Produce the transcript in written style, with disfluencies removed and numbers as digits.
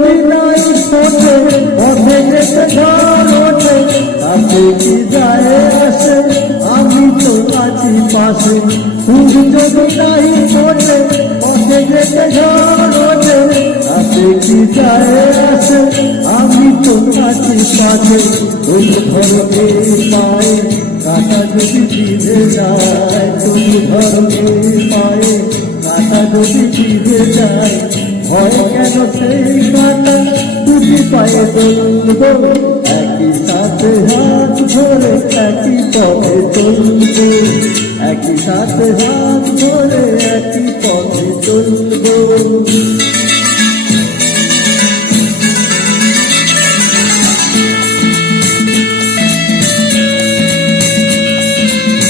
যদি নাই ফোটে পথে যেতে ঝড় ওঠে তাতে কি যায় আসে আমি তো আছি পাশে ফুল যদি নাই ফোটে পথে যেতে ঝড় ওঠে তাতে কি যায় আসে আমি তো আছি পাশে ফুল ধরকে পায়ে কাটা যদি বিঁধে যায় ফুল ধরকে পায়ে কাটা যদি বিঁধে যায় ভয় কেন সেই কাটা দুটি পায়ে তুলব একই সাথে হাত ধরে একই পথে চলব একই সাথে হাত ধরে একই পথে চলব।